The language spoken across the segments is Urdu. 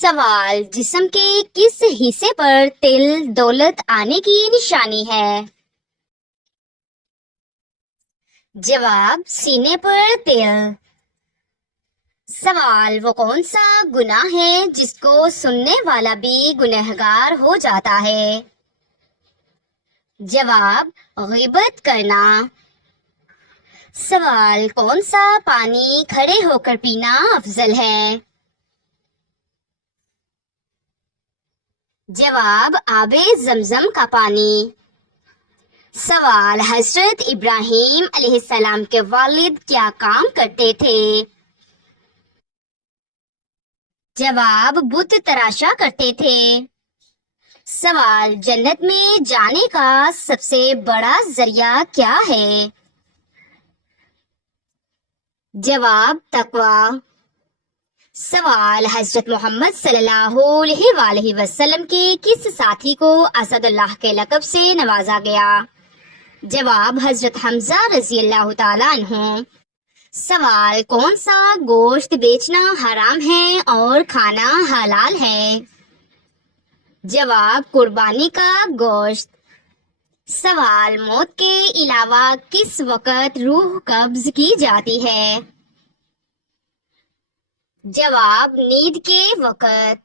سوال: جسم کے کس حصے پر تل دولت آنے کی نشانی ہے؟ جواب: سینے پر تل۔ سوال: وہ کون سا گناہ ہے جس کو سننے والا بھی گنہگار ہو جاتا ہے؟ جواب: غیبت کرنا۔ سوال: کون سا پانی کھڑے ہو کر پینا افضل ہے؟ جواب: آب زمزم کا پانی۔ سوال: حضرت ابراہیم علیہ السلام کے والد کیا کام کرتے تھے؟ جواب: بت تراشا کرتے تھے۔ سوال: جنت میں جانے کا سب سے بڑا ذریعہ کیا ہے؟ جواب: تقوی۔ سوال: حضرت محمد صلی اللہ علیہ وآلہ وسلم کے کس ساتھی کو اسد اللہ کے لقب سے نوازا گیا؟ جواب: حضرت حمزہ رضی اللہ تعالیٰ عنہ۔ سوال: کون سا گوشت بیچنا حرام ہے اور کھانا حلال ہے؟ جواب: قربانی کا گوشت۔ سوال: موت کے علاوہ کس وقت روح قبض کی جاتی ہے؟ جواب: نیند کے وقت۔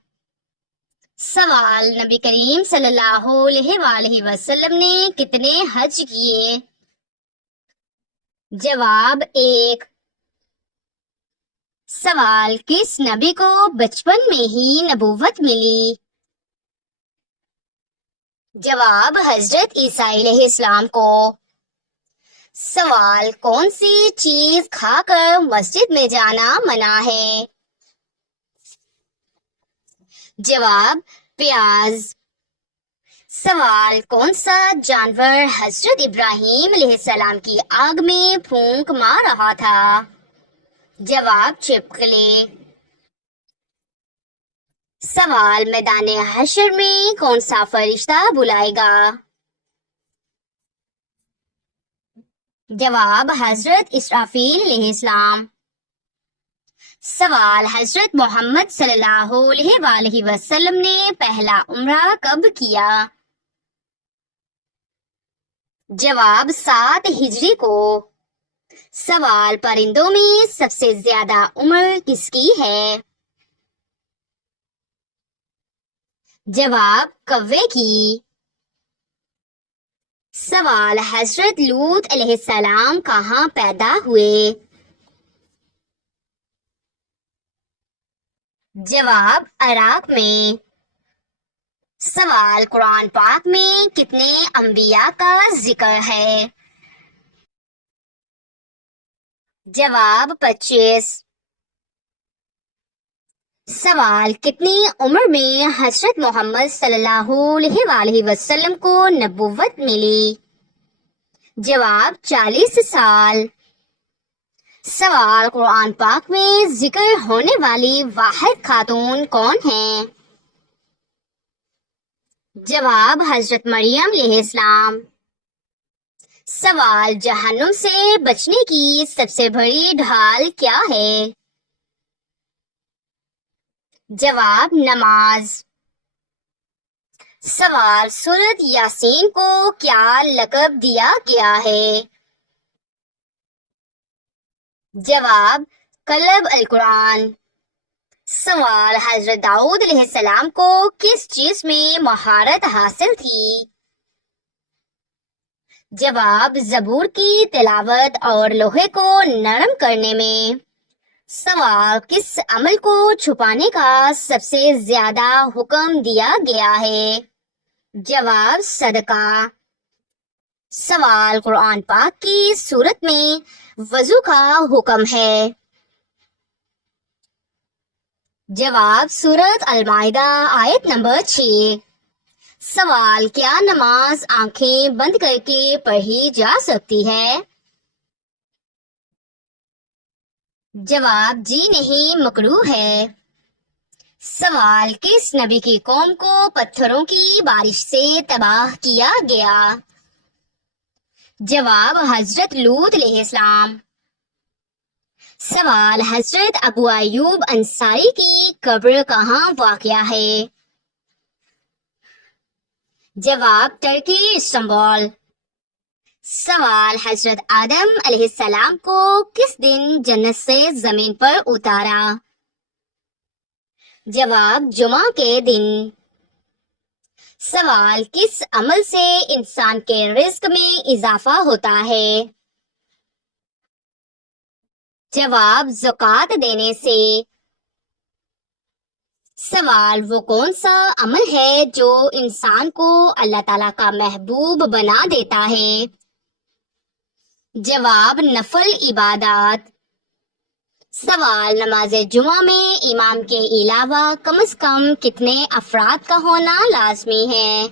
سوال: نبی کریم صلی اللہ علیہ وآلہ وسلم نے کتنے حج کیے؟ جواب: 1۔ سوال: کس نبی کو بچپن میں ہی نبوت ملی؟ جواب: حضرت عیسیٰ علیہ السلام کو۔ سوال: کون سی چیز کھا کر مسجد میں جانا منع ہے؟ جواب: پیاز۔ سوال: کون سا جانور حضرت ابراہیم علیہ السلام کی آگ میں پھونک مار رہا تھا؟ جواب: چھپکلی۔ سوال: میدان حشر میں کون سا فرشتہ بلائے گا؟ جواب: حضرت اسرافیل علیہ السلام۔ سوال: حضرت محمد صلی اللہ علیہ وآلہ وسلم نے پہلا عمرہ کب کیا؟ جواب: 7 ہجری کو۔ سوال: پرندوں میں سب سے زیادہ عمر کس کی ہے؟ جواب: کوے کی۔ سوال: حضرت لوط علیہ السلام کہاں پیدا ہوئے؟ جواب: عراق میں۔ سوال: قرآن پاک میں کتنے انبیاء کا ذکر ہے؟ جواب: 25۔ سوال: کتنی عمر میں حضرت محمد صلی اللہ علیہ وآلہ وسلم کو نبوت ملی؟ جواب: 40 سال۔ سوال: قرآن پاک میں ذکر ہونے والی واحد خاتون کون ہیں؟ جواب: حضرت مریم علیہ السلام۔ سوال: جہنم سے بچنے کی سب سے بڑی ڈھال کیا ہے؟ جواب: نماز۔ سوال: سورۃ یاسین کو کیا لقب دیا گیا ہے؟ جواب: کلب القرآن۔ سوال: حضرت داؤد علیہ السلام کو کس چیز میں مہارت حاصل تھی؟ جواب: زبور کی تلاوت اور لوہے کو نرم کرنے میں۔ سوال: کس عمل کو چھپانے کا سب سے زیادہ حکم دیا گیا ہے؟ جواب: صدقہ۔ سوال: قرآن پاک کی سورت میں وضو کا حکم ہے؟ جواب: سورۃ المائدہ آیت نمبر 6۔ سوال: کیا نماز آنکھیں بند کر کے پڑھی جا سکتی ہے؟ جواب: جی نہیں، مکروہ ہے۔ سوال: کس نبی کی قوم کو پتھروں کی بارش سے تباہ کیا گیا؟ جواب: حضرت لوط علیہ السلام۔ سوال: حضرت ابو ایوب انصاری کی قبر کہاں واقع ہے؟ جواب: ترکی، استنبول۔ سوال: حضرت آدم علیہ السلام کو کس دن جنت سے زمین پر اتارا؟ جواب: جمعہ کے دن۔ سوال: کس عمل سے انسان کے رزق میں اضافہ ہوتا ہے؟ جواب: زکوٰۃ دینے سے۔ سوال: وہ کون سا عمل ہے جو انسان کو اللہ تعالیٰ کا محبوب بنا دیتا ہے؟ جواب: نفل عبادات۔ سوال: نماز جمعہ میں امام کے علاوہ کم از کم کتنے افراد کا ہونا لازمی ہے؟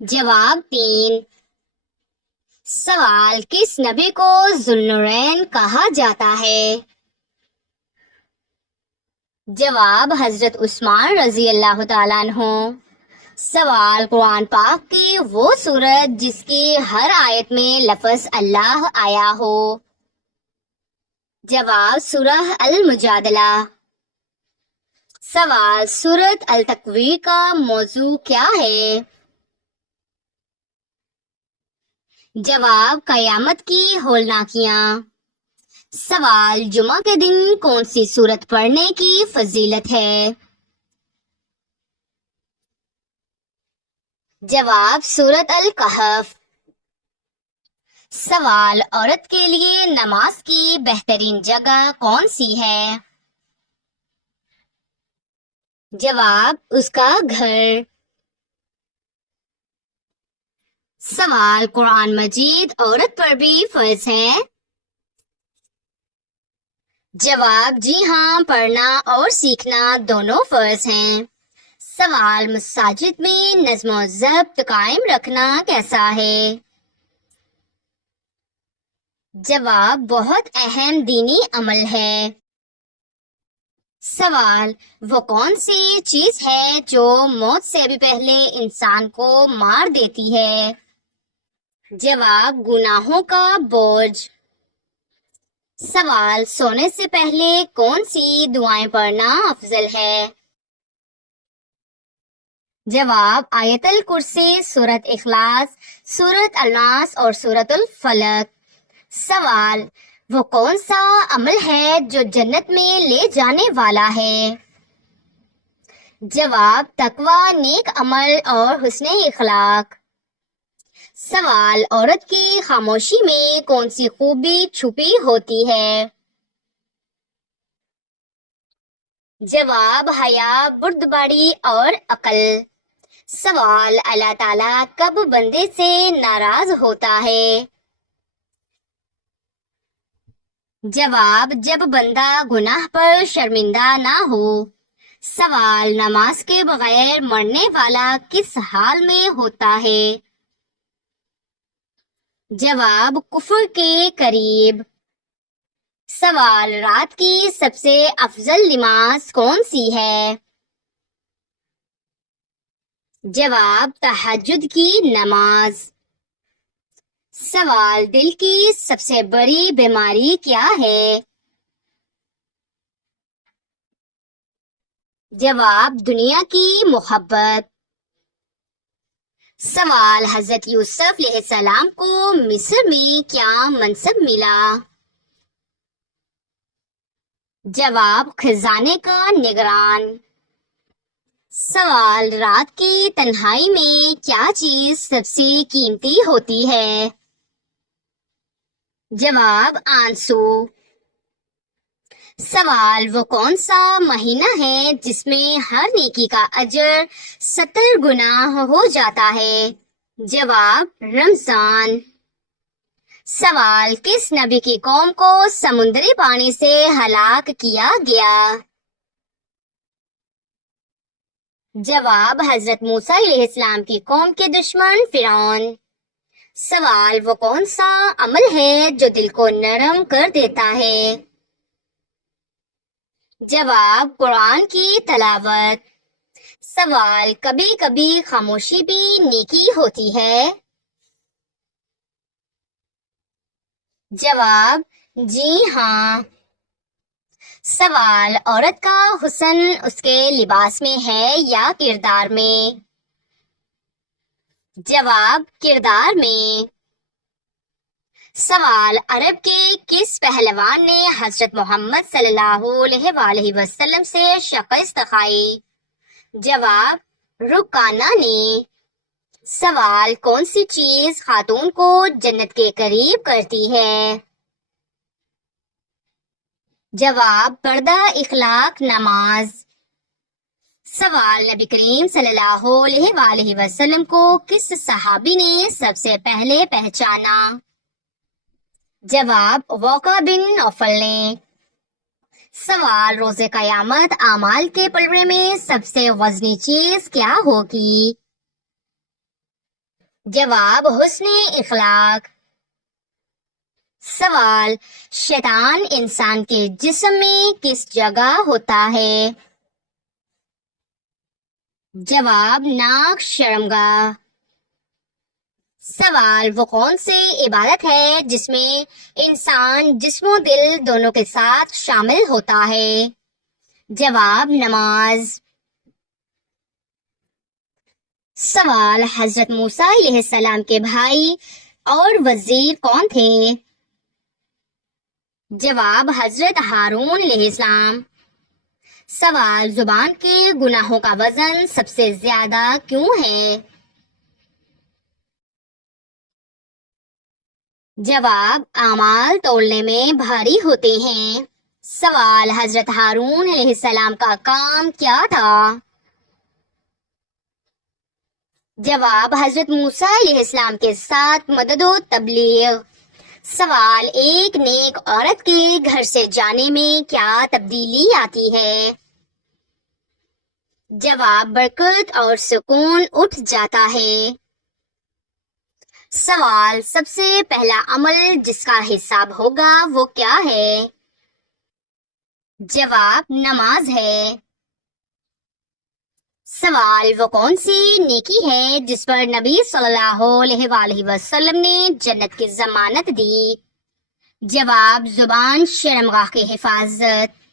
جواب: 3۔ سوال: کس نبی کو ذوالنورین کہا جاتا ہے؟ جواب: حضرت عثمان رضی اللہ تعالیٰ عنہ۔ سوال: قرآن پاک کی وہ سورت جس کی ہر آیت میں لفظ اللہ آیا ہو؟ جواب: سورہ المجادلہ۔ سوال: سورت التکویر کا موضوع کیا ہے؟ جواب: قیامت کی ہولناکیاں۔ سوال: جمعہ کے دن کون سی سورت پڑھنے کی فضیلت ہے؟ جواب: سورت الکہف۔ سوال: عورت کے لیے نماز کی بہترین جگہ کون سی ہے؟ جواب: اس کا گھر۔ سوال: قرآن مجید عورت پر بھی فرض ہے؟ جواب: جی ہاں، پڑھنا اور سیکھنا دونوں فرض ہیں۔ سوال: مساجد میں نظم و ضبط قائم رکھنا کیسا ہے؟ جواب: بہت اہم دینی عمل ہے۔ سوال: وہ کون سی چیز ہے جو موت سے بھی پہلے انسان کو مار دیتی ہے؟ جواب: گناہوں کا بوجھ۔ سوال: سونے سے پہلے کون سی دعائیں پڑھنا افضل ہے؟ جواب: آیت الکرسی، سورت اخلاص، سورت الناس اور سورت الفلق۔ سوال: وہ کون سا عمل ہے جو جنت میں لے جانے والا ہے؟ جواب: تقوی، نیک عمل اور حسن اخلاق۔ سوال: عورت کی خاموشی میں کون سی خوبی چھپی ہوتی ہے؟ جواب: حیا، بردباری اور عقل۔ سوال: اللہ تعالیٰ کب بندے سے ناراض ہوتا ہے؟ جواب: جب بندہ گناہ پر شرمندہ نہ ہو۔ سوال: نماز کے بغیر مرنے والا کس حال میں ہوتا ہے؟ جواب: کفر کے قریب۔ سوال: رات کی سب سے افضل نماز کون سی ہے؟ جواب: تہجد کی نماز۔ سوال: دل کی سب سے بڑی بیماری کیا ہے؟ جواب: دنیا کی محبت۔ سوال: حضرت یوسف علیہ السلام کو مصر میں کیا منصب ملا؟ جواب: خزانے کا نگران۔ سوال: رات کی تنہائی میں کیا چیز سب سے قیمتی ہوتی ہے؟ جواب: آنسو۔ سوال: وہ کون سا مہینہ ہے جس میں ہر نیکی کا اجر 70 گنا ہو جاتا ہے؟ جواب: رمضان۔ سوال: کس نبی کی قوم کو سمندری پانی سے ہلاک کیا گیا؟ جواب: حضرت موسیٰ علیہ السلام کی قوم کے دشمن فرعون۔ سوال: وہ کون سا عمل ہے جو دل کو نرم کر دیتا ہے؟ جواب: قرآن کی تلاوت۔ سوال: کبھی کبھی خاموشی بھی نیکی ہوتی ہے؟ جواب: جی ہاں۔ سوال، عورت کا حسن اس کے لباس میں ہے یا کردار میں؟ جواب، کردار میں۔ سوال، عرب کے کس پہلوان نے حضرت محمد صلی اللہ علیہ وآلہ وسلم سے شکست کھائی؟ جواب، رکانہ نے۔ سوال، کون سی چیز خاتون کو جنت کے قریب کرتی ہے؟ جواب، پردہ، اخلاق، نماز۔ سوال، نبی کریم صلی اللہ علیہ وآلہ وسلم کو کس صحابی نے سب سے پہلے پہچانا؟ جواب، ورقہ بن نوفل نے۔ سوال، روز قیامت اعمال کے پلڑے میں سب سے وزنی چیز کیا ہوگی؟ جواب، حسن اخلاق۔ سوال، شیطان انسان کے جسم میں کس جگہ ہوتا ہے؟ جواب، ناک، شرمگاہ۔ سوال، وہ کون سی عبادت ہے جس میں انسان جسم و دل دونوں کے ساتھ شامل ہوتا ہے؟ جواب، نماز۔ سوال، حضرت موسیٰ علیہ السلام کے بھائی اور وزیر کون تھے؟ جواب، حضرت ہارون علیہ السلام۔ سوال، زبان کے گناہوں کا وزن سب سے زیادہ کیوں ہے؟ جواب، اعمال تولنے میں بھاری ہوتے ہیں۔ سوال، حضرت ہارون علیہ السلام کا کام کیا تھا؟ جواب، حضرت موسیٰ علیہ السلام کے ساتھ مدد و تبلیغ۔ سوال، ایک نیک عورت کے گھر سے جانے میں کیا تبدیلی آتی ہے؟ جواب، برکت اور سکون اٹھ جاتا ہے۔ سوال، سب سے پہلا عمل جس کا حساب ہوگا وہ کیا ہے؟ جواب، نماز ہے۔ سوال، وہ کون سی نیکی ہے جس پر نبی صلی اللہ علیہ وآلہ وسلم نے جنت کی ضمانت دی؟ جواب، زبان، شرمگاہ کی حفاظت۔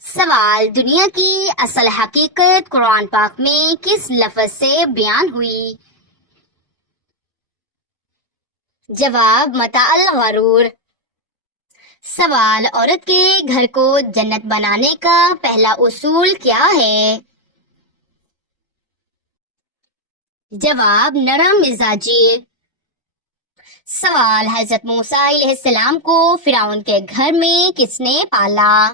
سوال، دنیا کی اصل حقیقت قرآن پاک میں کس لفظ سے بیان ہوئی؟ جواب، متاع الغرور۔ سوال، عورت کے گھر کو جنت بنانے کا پہلا اصول کیا ہے؟ جواب، نرم مزاجی۔ سوال، حضرت موسیٰ علیہ السلام کو فرعون کے گھر میں کس نے پالا؟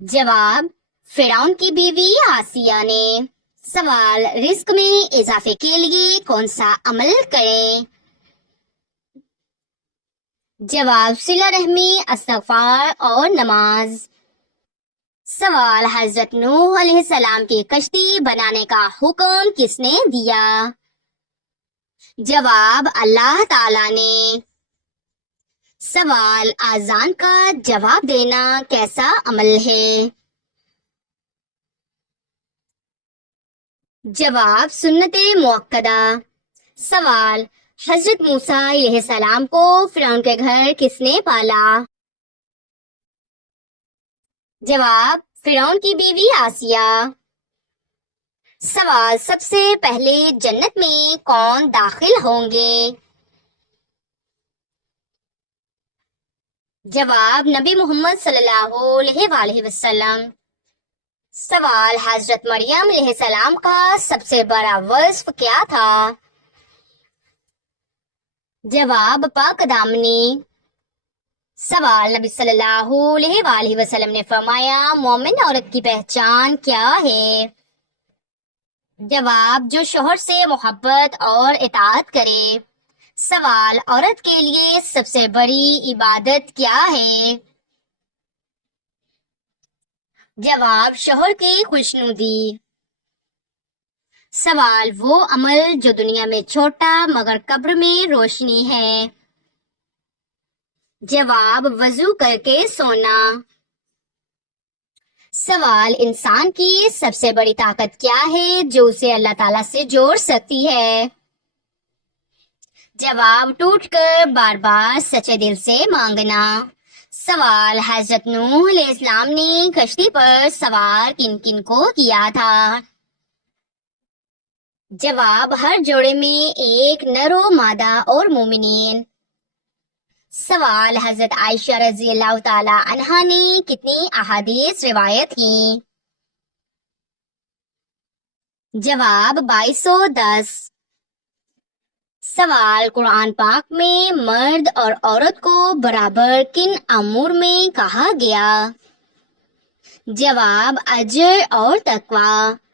جواب، فرعون کی بیوی آسیہ نے۔ سوال، رزق میں اضافے کے لیے کون سا عمل کریں؟ جواب، صلہ رحمی، استغفار اور نماز۔ سوال، حضرت نوح علیہ السلام کی کشتی بنانے کا حکم کس نے دیا؟ جواب، اللہ تعالی نے۔ سوال، اذان کا جواب دینا کیسا عمل ہے؟ جواب، سنت مؤکدہ۔ سوال، حضرت موسیٰ علیہ السلام کو فرعون کے گھر کس نے پالا؟ جواب، فرعون کی بیوی آسیہ۔ سوال، سب سے پہلے جنت میں کون داخل ہوں گے؟ جواب، نبی محمد صلی اللہ علیہ وآلہ وسلم۔ سوال، حضرت مریم علیہ السلام کا سب سے بڑا وصف کیا تھا؟ جواب، پاک دامنی۔ سوال، نبی صلی اللہ علیہ وآلہ وسلم نے فرمایا مومن عورت کی پہچان کیا ہے؟ جواب، جو شوہر سے محبت اور اطاعت کرے۔ سوال، عورت کے لیے سب سے بڑی عبادت کیا ہے؟ جواب، شوہر کی خوشنودی۔ سوال، وہ عمل جو دنیا میں چھوٹا مگر قبر میں روشنی ہے۔ جواب، وضو کر کے سونا۔ سوال، انسان کی سب سے بڑی طاقت کیا ہے جو اسے اللہ تعالیٰ سے جوڑ سکتی ہے؟ جواب ٹوٹ کر بار بار سچے دل سے مانگنا۔ سوال حضرت نوح علیہ السلام نے کشتی پر سوار کن کن کو کیا تھا؟ جواب ہر جوڑے میں ایک نر و مادہ اور مومنین۔ سوال حضرت عائشہ رضی اللہ تعالی عنہا نے کتنی احادیث روایت کی؟ جواب 2210۔ سوال قرآن پاک میں مرد اور عورت کو برابر کن امور میں کہا گیا؟ جواب اجر اور تقوی۔